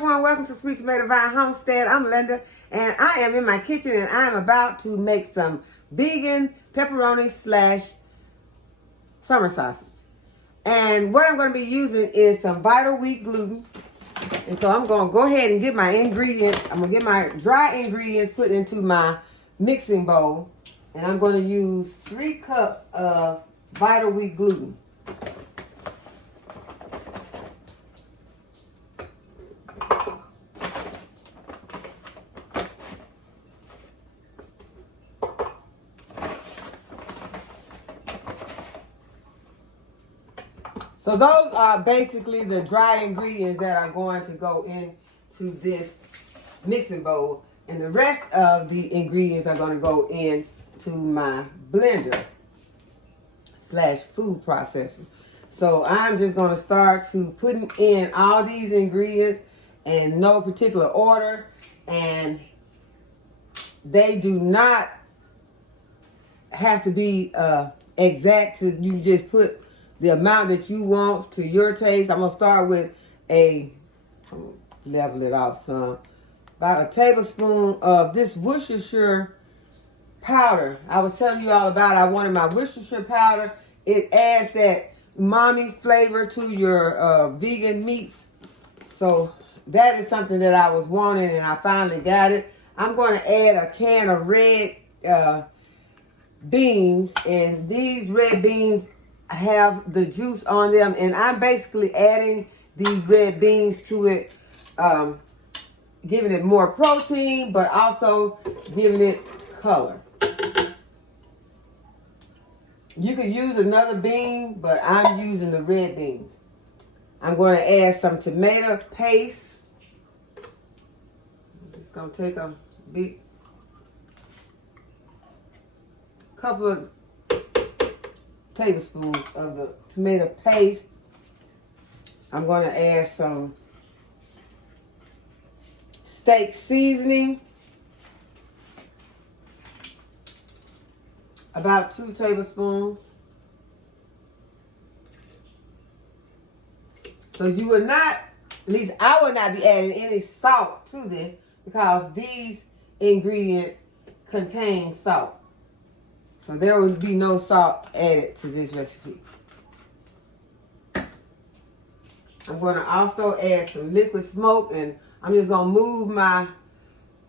everyone, welcome to Sweet Tomato Vine Homestead. I'm Linda and I am in my kitchen and I am about to make some vegan pepperoni / summer sausage. And what I'm going to be using is some vital wheat gluten. And so I'm going to go ahead and get my ingredients. I'm going to get my dry ingredients put into my mixing bowl. And I'm going to use 3 cups of vital wheat gluten. So those are basically the dry ingredients that are going to go into this mixing bowl. And the rest of the ingredients are going to go into my blender / food processor. So I'm just going to start to putting in all these ingredients in no particular order. And they do not have to be exact. You just put the amount that you want to your taste. I'm going to start with level it off some. About a tablespoon of this Worcestershire powder. I was telling you all about I wanted my Worcestershire powder. It adds that umami flavor to your vegan meats. So that is something that I was wanting and I finally got it. I'm going to add a can of red beans. And these red beans have the juice on them, and I'm basically adding these red beans to it, giving it more protein, but also giving it color. You could use another bean, but I'm using the red beans. I'm going to add some tomato paste. I'm just going to take a big couple of tablespoons of the tomato paste. I'm going to add some steak seasoning, about 2 tablespoons. So you would not, at least I would not be adding any salt to this because these ingredients contain salt. So there would be no salt added to this recipe. I'm going to also add some liquid smoke, and I'm just going to move my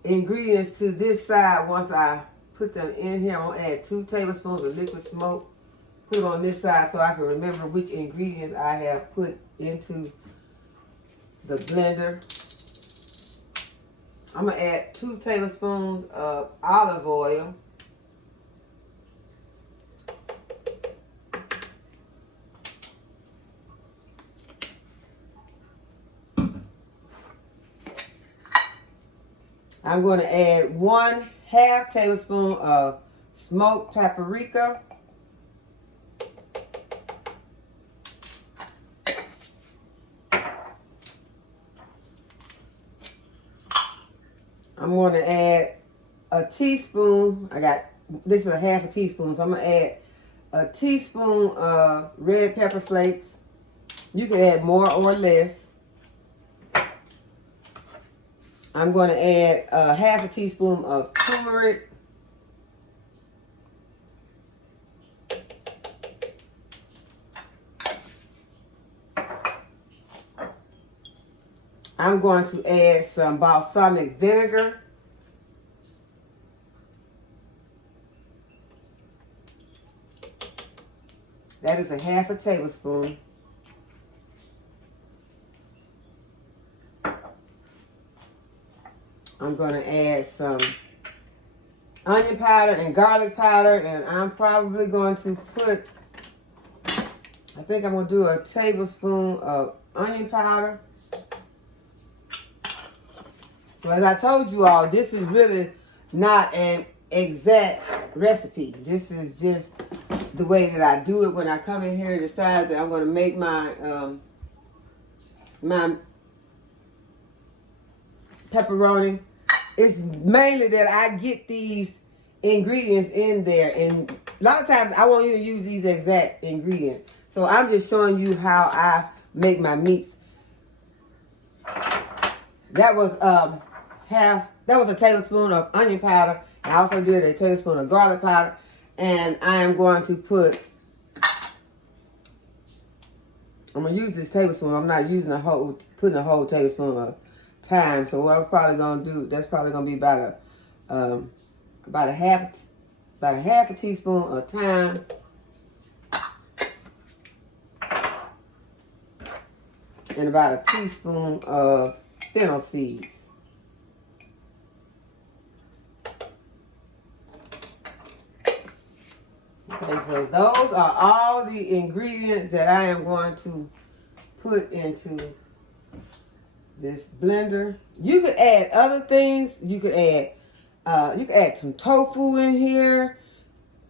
ingredients to this side once I put them in here. I'm going to add 2 tablespoons of liquid smoke. Put them on this side so I can remember which ingredients I have put into the blender. I'm going to add 2 tablespoons of olive oil. I'm going to add 1/2 tablespoon of smoked paprika. I'm going to add a teaspoon. This is a 1/2 teaspoon, so I'm going to add a teaspoon of red pepper flakes. You can add more or less. I'm going to add 1/2 teaspoon of turmeric. I'm going to add some balsamic vinegar. That is a 1/2 tablespoon. I'm going to add some onion powder and garlic powder, and I'm probably going to put, I think I'm going to do a tablespoon of onion powder. So as I told you all, this is really not an exact recipe. This is just the way that I do it when I come in here and decide that I'm going to make my my pepperoni. It's mainly that I get these ingredients in there, and a lot of times I won't even use these exact ingredients. So I'm just showing you how I make my meats. That was that was a tablespoon of onion powder. I also did a tablespoon of garlic powder. And I am going to I'm going to use this tablespoon. I'm not using putting a whole tablespoon of thyme. So what I'm probably going to do, that's probably going to be about a half a teaspoon of thyme. And about a teaspoon of fennel seeds. Okay, so those are all the ingredients that I am going to put into this blender. You could add other things. You could add some tofu in here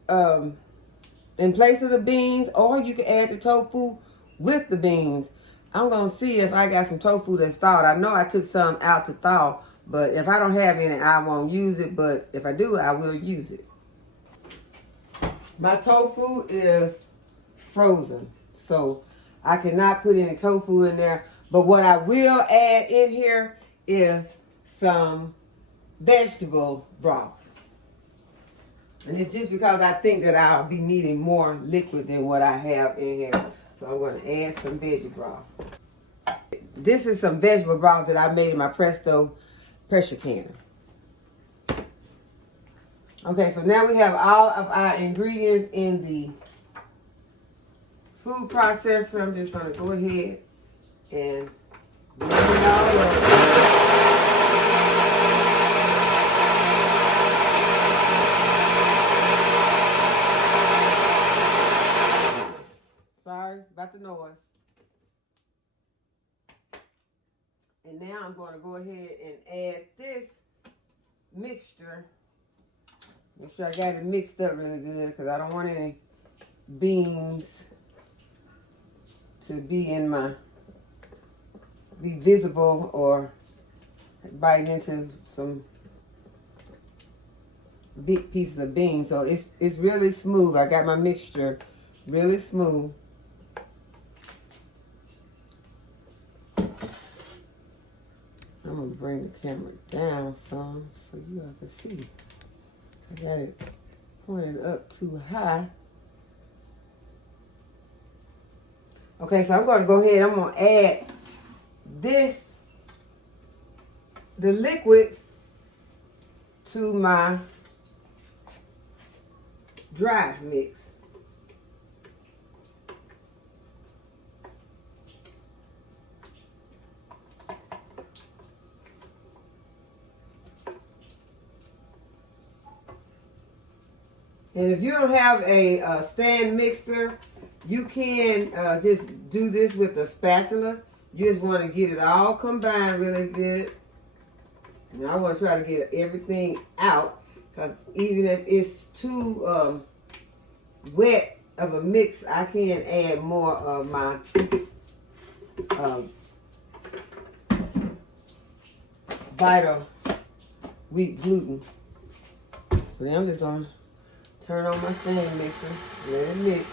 in place of the beans, or you could add the tofu with the beans. I'm going to see if I got some tofu that's thawed. I know I took some out to thaw, but if I don't have any, I won't use it. But if I do, I will use it. My tofu is frozen, so I cannot put any tofu in there. But what I will add in here is some vegetable broth. And it's just because I think that I'll be needing more liquid than what I have in here. So I'm going to add some veggie broth. This is some vegetable broth that I made in my Presto pressure canner. Okay, so now we have all of our ingredients in the food processor. I'm just going to go ahead and blend it all up. Sorry about the noise. And now I'm going to go ahead and add this mixture. Make sure I got it mixed up really good because I don't want any beans to be visible or biting into some big pieces of beans. So it's really smooth. I got my mixture really smooth. I'm going to bring the camera down some so you guys can see. I got it pointed up too high. Okay, so I'm going to go ahead. I'm going to add the liquids to my dry mix. And if you don't have a stand mixer, you can just do this with a spatula. You just want to get it all combined really good. And I want to try to get everything out, because even if it's too wet of a mix, I can add more of my vital wheat gluten. So then I'm just going to turn on my stand mixer, let it mix.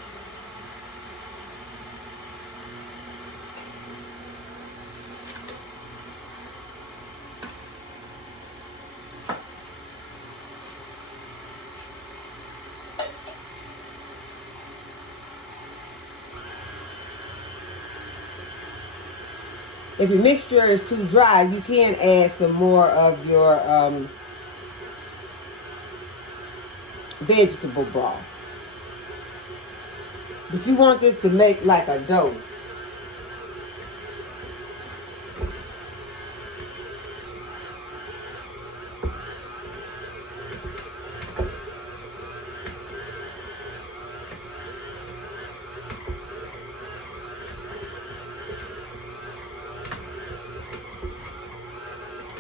If your mixture is too dry, you can add some more of your vegetable broth. But you want this to make like a dough.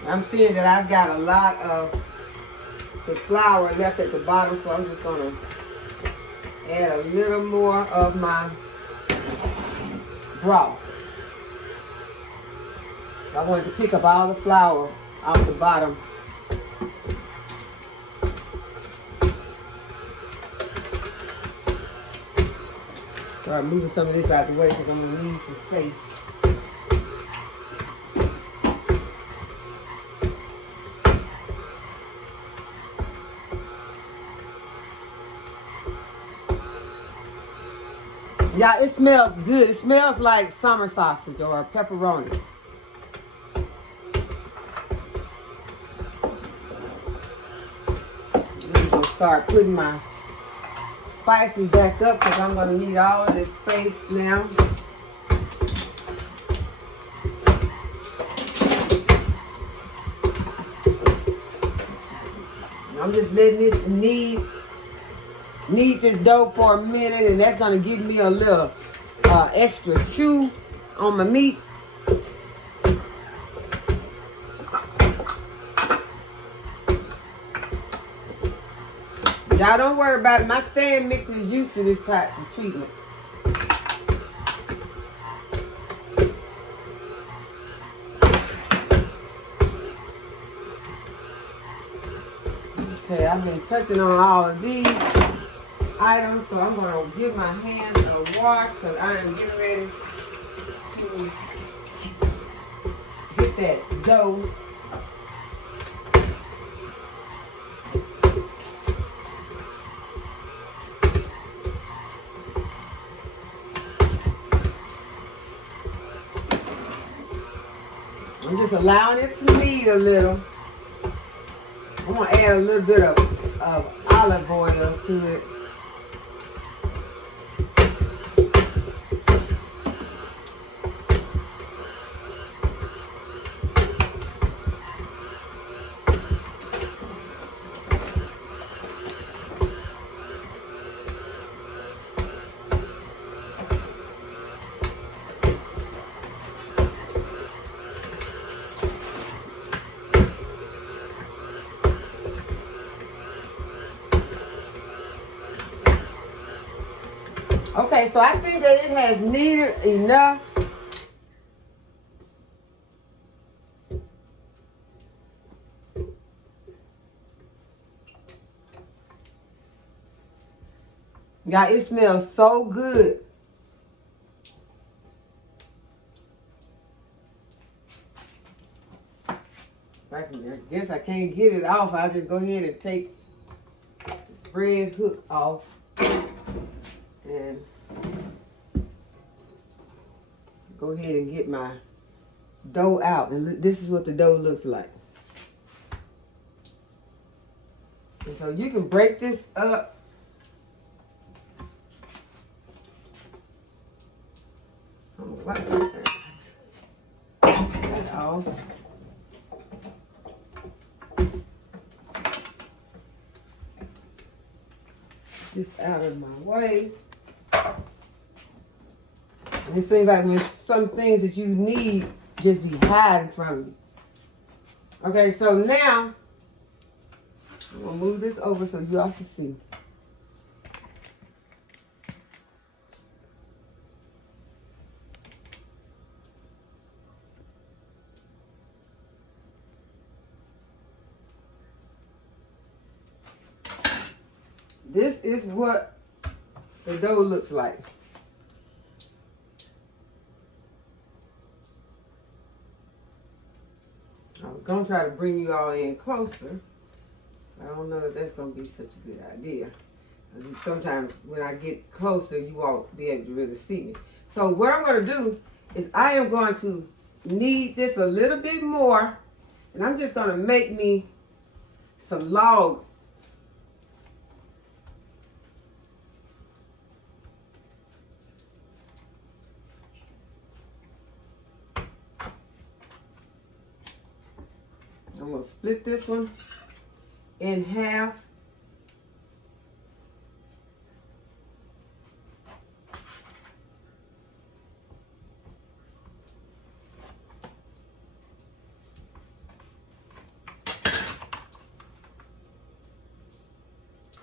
I'm seeing that I've got a lot of the flour left at the bottom, so I'm just going to add a little more of my broth. I wanted to pick up all the flour off the bottom. Start moving some of this out of the way because I'm going to need some space. Yeah, it smells good. It smells like summer sausage or pepperoni. I'm going to start putting my spices back up because I'm going to need all of this space now. I'm just letting this knead this dough for a minute, and that's going to give me a little extra chew on my meat. Y'all don't worry about it. My stand mixer is used to this type of treatment. Okay, I've been touching on all of these items, so I'm going to give my hands a wash because I am getting ready to get that dough. I'm just allowing it to knead a little. I'm going to add a little bit of olive oil to it. Okay, so I think that it has kneaded enough. God, it smells so good. I guess I can't get it off. I'll just go ahead and take the bread hook off. And go ahead and get my dough out. And this is what the dough looks like. And so you can break this up. Right there. That off. This out of my way. And it seems like when some things that you need just be hiding from you. Okay, so now I'm gonna move this over so you all can see. This is what the dough looks like. I was going to try to bring you all in closer. I don't know if that's going to be such a good idea. Sometimes when I get closer, you won't be able to really see me. So what I'm going to do is I am going to knead this a little bit more. And I'm just going to make me some logs. I'm going to split this one in half.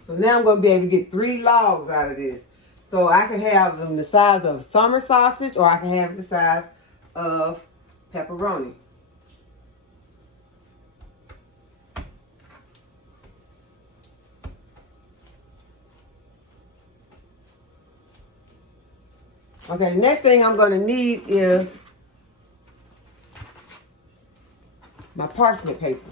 So now I'm going to be able to get 3 logs out of this. So I can have them the size of summer sausage, or I can have the size of pepperoni. Okay, next thing I'm going to need is my parchment paper.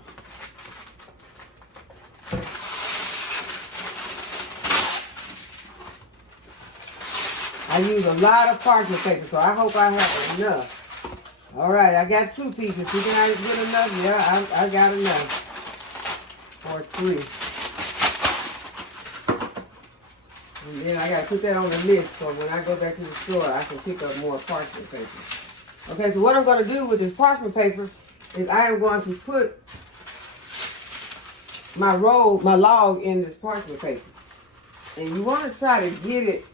I use a lot of parchment paper, so I hope I have enough. All right, I got 2 pieces. You think I get enough? Yeah, I got enough. Or 3. And then I got to put that on the list so when I go back to the store, I can pick up more parchment paper. Okay, so what I'm going to do with this parchment paper is I am going to put my log in this parchment paper. And you want to try to get it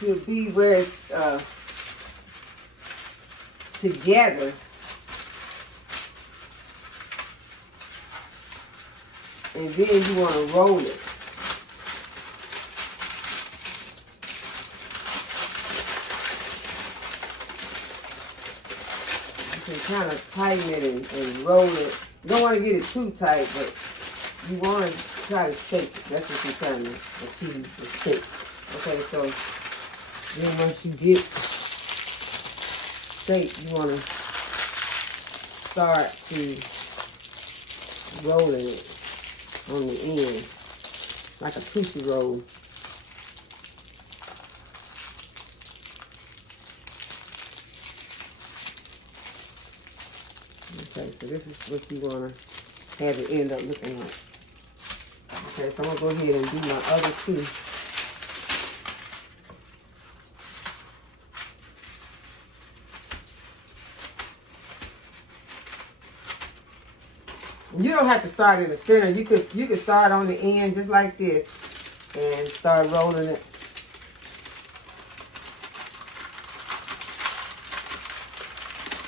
to be where it's together. And then you want to roll it. You can kind of tighten it and roll it. You don't want to get it too tight, but you want to try to shake it. That's what you're trying to achieve, the shape. Okay, so then once you get shape, you want to start to rolling it on the end, like a tootsie roll. Okay, so this is what you want to have it end up looking like. Okay, so I'm going to go ahead and do my other 2. You don't have to start in the center. You could start on the end just like this and start rolling it.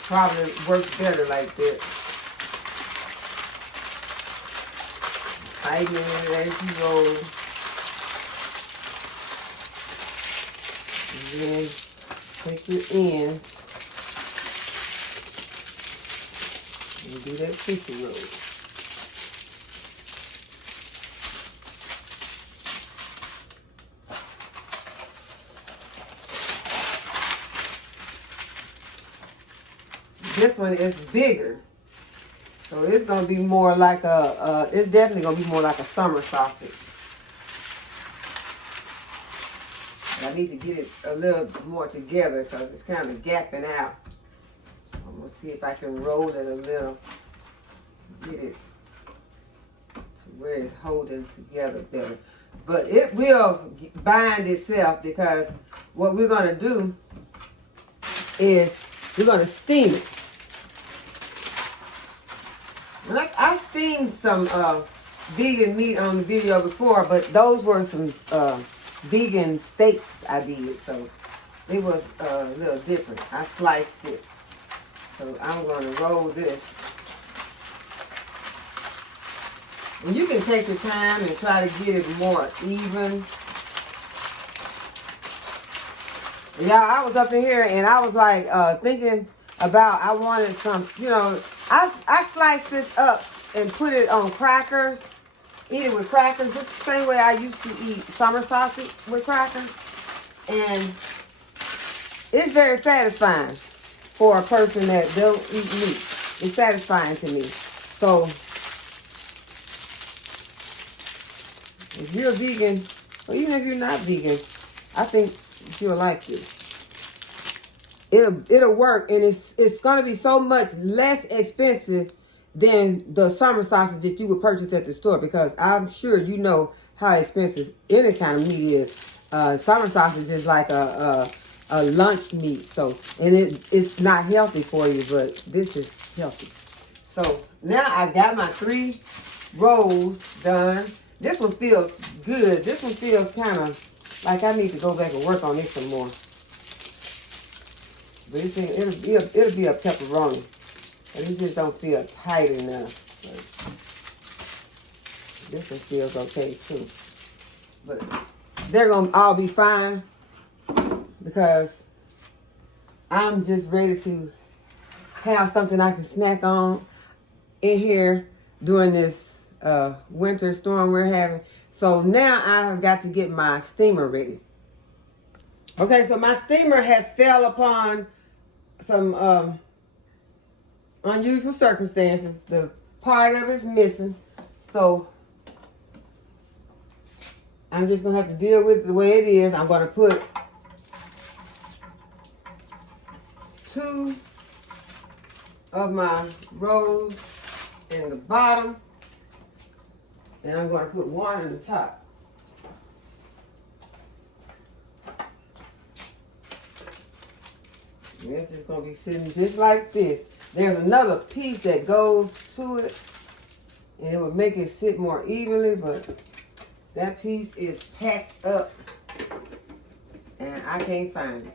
Probably works better like this. Tighten it as you roll. And then take your end and do that tootsie roll. This one is bigger, so it's gonna be more like it's definitely gonna be more like a summer sausage. But I need to get it a little more together because it's kind of gapping out. So I'm gonna see if I can roll it a little, get it to where it's holding together better. But it will bind itself because what we're gonna do is we're gonna steam it. I've steamed some vegan meat on the video before, but those were some vegan steaks I did, so it was a little different. I sliced it. So I'm going to roll this. And you can take your time and try to get it more even. Y'all, I was up in here and I was like thinking about, I wanted some, you know, I sliced this up and put it on crackers. Eat it with crackers, just the same way I used to eat summer sausage with crackers. And it's very satisfying for a person that don't eat meat. It's satisfying to me. So, if you're a vegan, or even if you're not vegan, I think you'll like this. It'll work, and it's gonna be so much less expensive than the summer sausage that you would purchase at the store, because I'm sure you know how expensive any kind of meat is. Summer sausage is like a lunch meat, so, and it's not healthy for you, but this is healthy. So now I've got my 3 rolls done. This one feels good. This one feels kind of like I need to go back and work on it some more. But it'll be a pepperoni. But it just don't feel tight enough. But this one feels okay too. But they're going to all be fine because I'm just ready to have something I can snack on in here during this winter storm we're having. So now I have got to get my steamer ready. Okay, so my steamer has fell upon some unusual circumstances. The part of it's missing. So I'm just going to have to deal with it the way it is. I'm going to put 2 of my rolls in the bottom. And I'm going to put 1 in the top. And this is going to be sitting just like this. There's another piece that goes to it. And it would make it sit more evenly, but that piece is packed up. And I can't find it.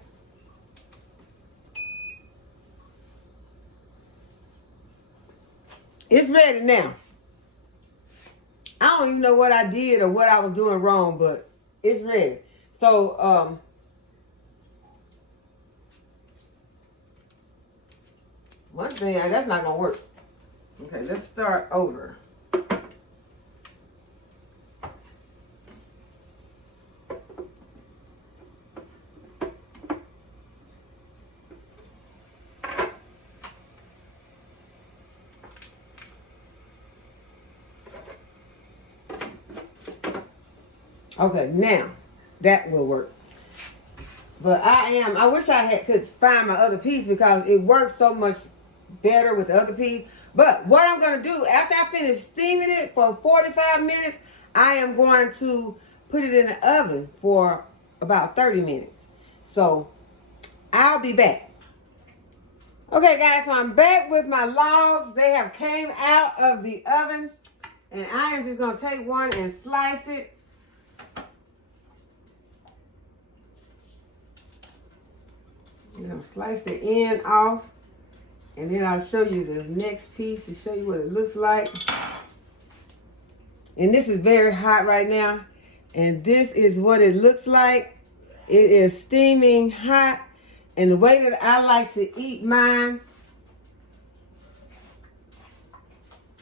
It's ready now. I don't even know what I did or what I was doing wrong, but it's ready. So, one thing, that's not going to work. Okay, let's start over. Okay, now that will work. But I wish I could find my other piece because it works so much better with the other piece. But what I'm going to do, after I finish steaming it for 45 minutes, I am going to put it in the oven for about 30 minutes. So, I'll be back. Okay, guys, so I'm back with my logs. They have came out of the oven. And I am just going to take one and slice it. You know, slice the end off, and then I'll show you the next piece to show you what it looks like. And this is very hot right now, and this is what it looks like. It is steaming hot, and the way that I like to eat mine,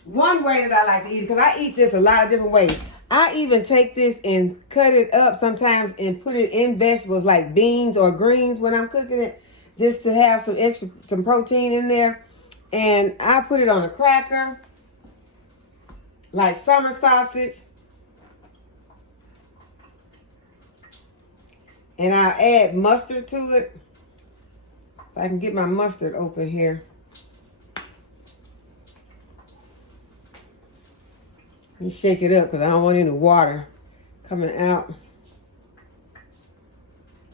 one way that I like to eat it, because I eat this a lot of different ways. I even take this and cut it up sometimes and put it in vegetables like beans or greens when I'm cooking it, just to have some protein in there. And I put it on a cracker, like summer sausage. And I'll add mustard to it. If I can get my mustard open here. Let me shake it up because I don't want any water coming out.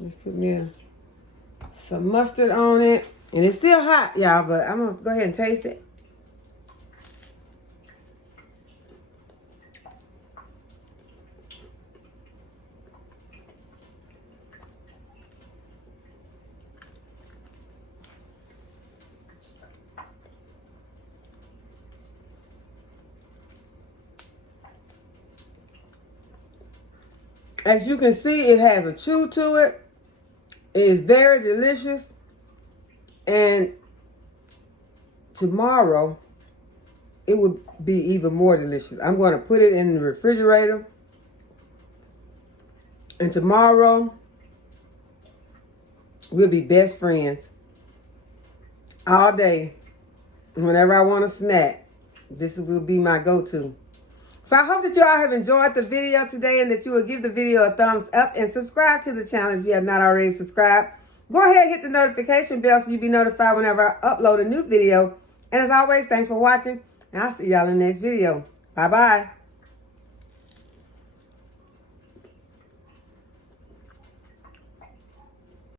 Just put me some mustard on it. And it's still hot, y'all, but I'm going to go ahead and taste it. As you can see, it has a chew to it. It is very delicious. And tomorrow, it will be even more delicious. I'm going to put it in the refrigerator. And tomorrow, we'll be best friends. All day. Whenever I want a snack, this will be my go-to. So I hope that you all have enjoyed the video today and that you will give the video a thumbs up and subscribe to the channel if you have not already subscribed. Go ahead and hit the notification bell so you'll be notified whenever I upload a new video. And as always, thanks for watching. And I'll see y'all in the next video. Bye-bye.